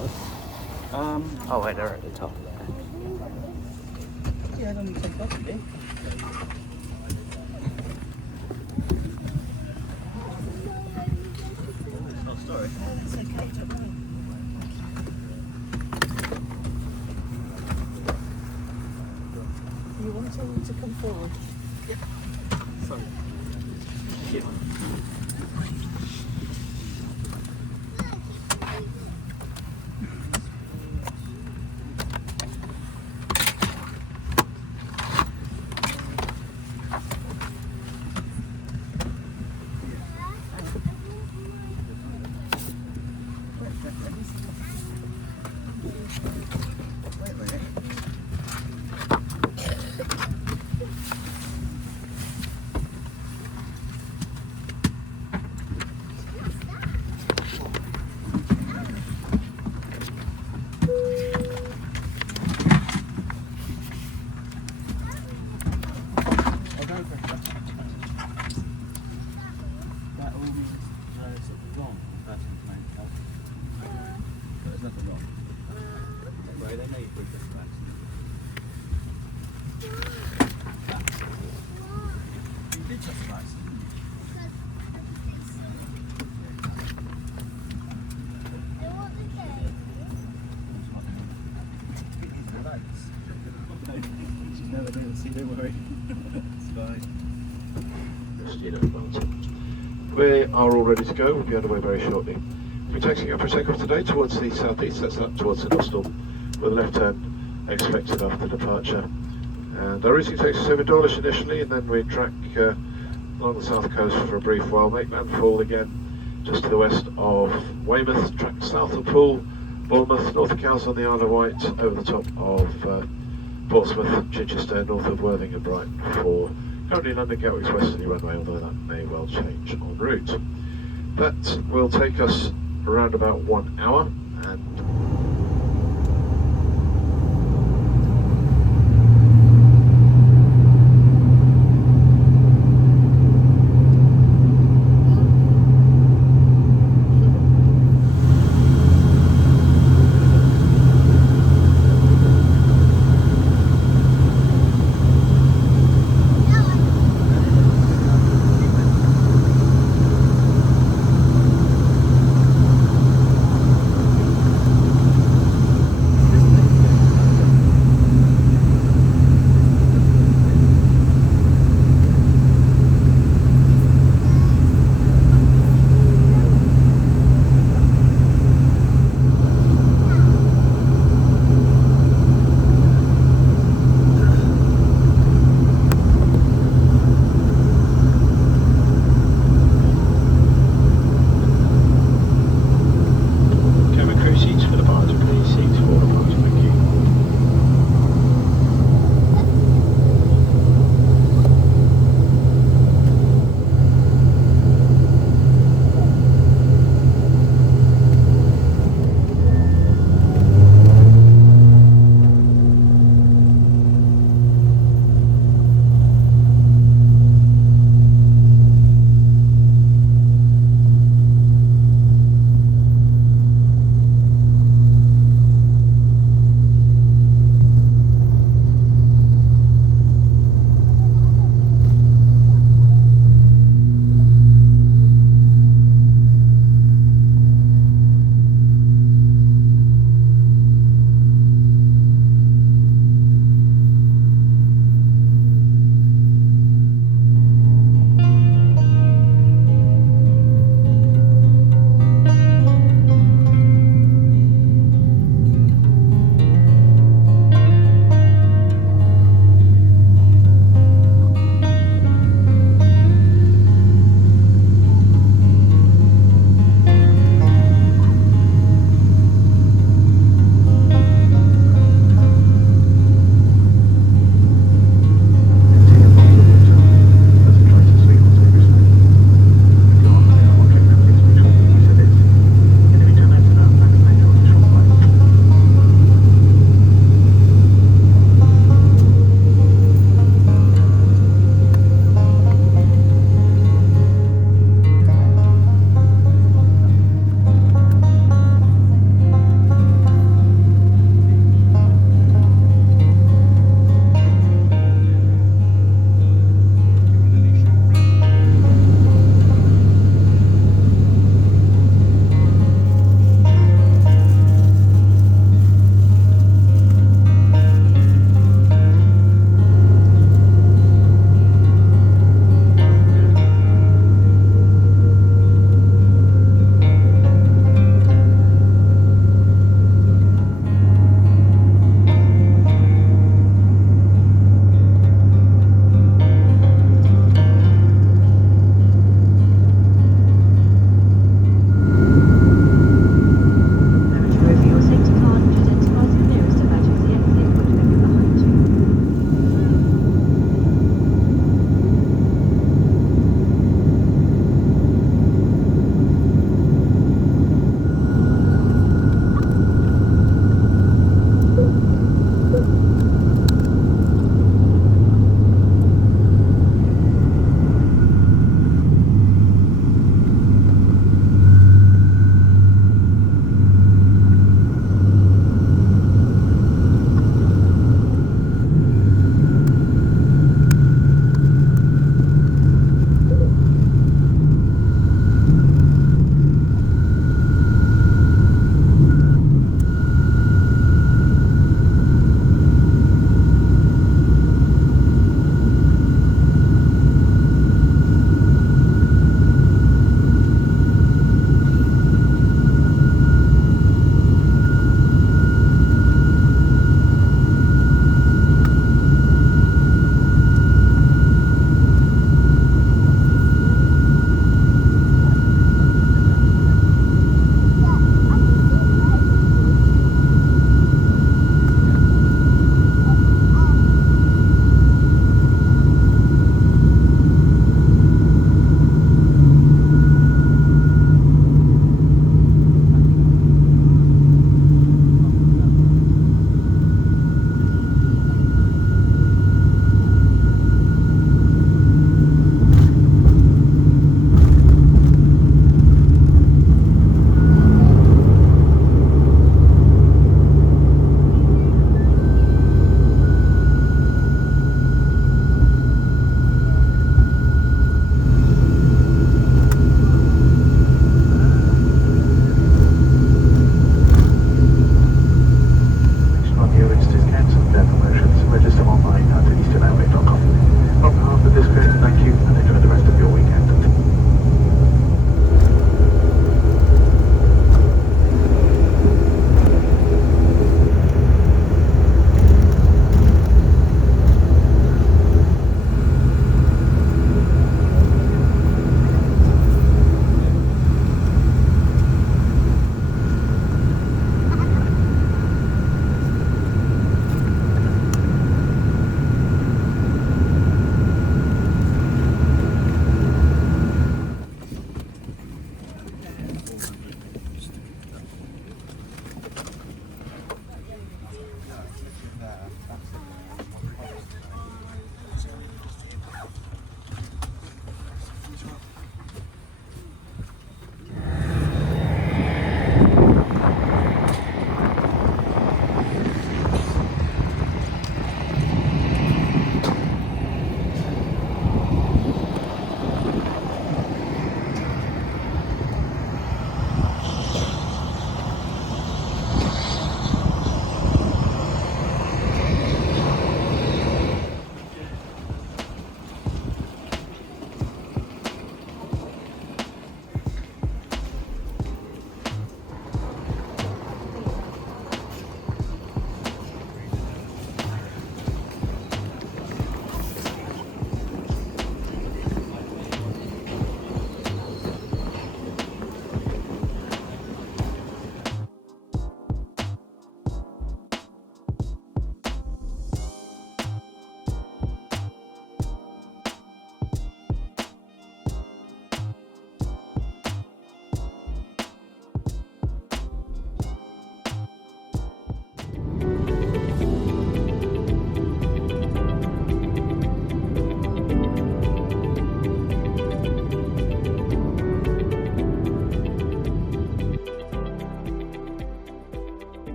Oh wait, they're at the top. Yeah, I don't need to take off a bit. Oh, sorry. It's okay, don't worry. You want someone to come forward? Sorry. Thank you. Wait a minute. That all means something wrong. That's something else. But there's nothing wrong. Right, they know you put this back. You did touch the lights. She's never going to see, don't worry. It's fine. We are all ready to go. We'll be underway very shortly. We're taxing up for takeoff today towards the southeast, that's up towards the Nostell, with a left turn expected after departure. And our routing takes us over Dawlish initially, and then we track along the south coast for a brief while, make landfall again just to the west of Weymouth, track south of Poole, Bournemouth, north of Cowes on the Isle of Wight, over the top of Portsmouth, Chichester, north of Worthing and Brighton for currently London Gatwick's westerly runway, although that may well change en route. That will take us around about 1 hour.